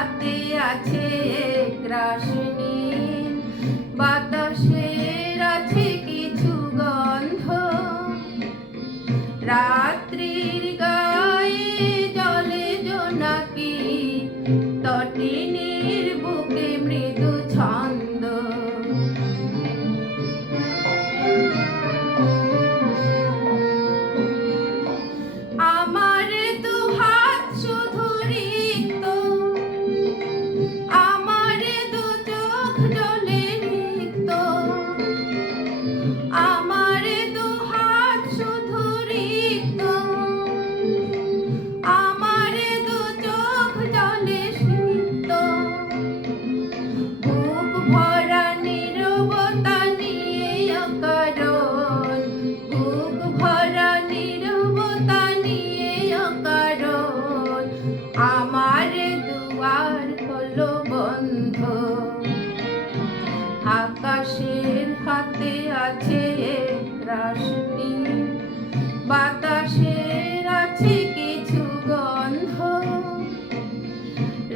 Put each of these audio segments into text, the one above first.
হাতে আছে গ্রাসিনী, বাতাসের আছে কিছু গন্ধ, রাত্রির গায়ে জলে জোনাকি, তটিনীর বুকে মৃদু ছন্দ। আমার দু হাত শুধু রিক্ত, আমার দু চোখ জলে রিক্ত, আমার দু হাত শুধু রিক্ত, আমার দু চোখ জলে সিক্ত। বুক ভরা নীরবতা নিয়ে অকারণ, বুক ভরা নীরবতা নিয়ে অকারণ, আমার দুয়ার হলো বন্ধ। আকাশের হাতে আছে রাশনি, বাতাসের আছে কিছু গন্ধ,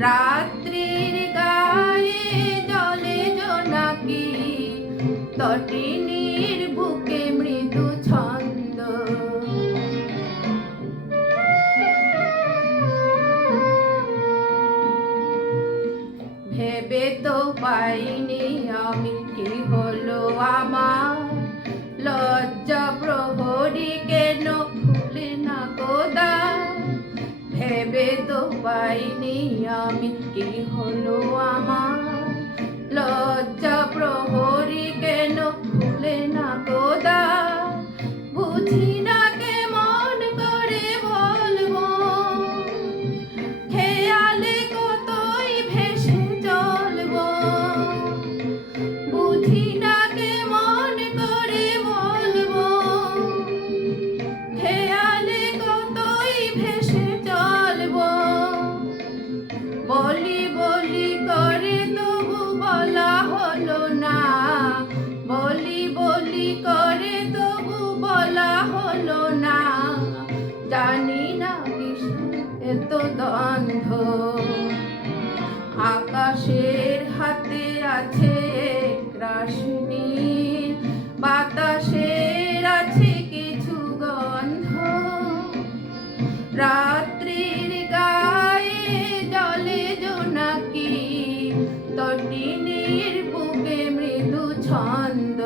রাত্রির গায়ে জলে জোনাকি, তটিনীর বুকে মৃদু ছন্দ। ভেবে তো পাইনি আমি কি হলো আমার, লজ্জা প্রহরী কেন খুলে না দ্বার। ভেবে তো পাইনি আমি কি হলো আমার, লজ্জা প্রহরী কেন খুলে না দ্বার। বুঝি না কেমন করে বলবো, খেয়ালে কতই ভেসে চলবো। বুঝি না কেমন করে বলবো, খেয়ালে কতই ভেসে চলবো। বলি বলি করে তবু বলা হলো না, বলি বলি করে তবু বলা হলো না। জানি না কিসের এত দ্বন্দ্ব, আকাশের হাতে আছে গ্রাসিনী, বাতাসের আছে কিছু গন্ধ, রাত্রির গায়ে জলে জোনাকি, তটিনীর বুকে মৃদু ছন্দ।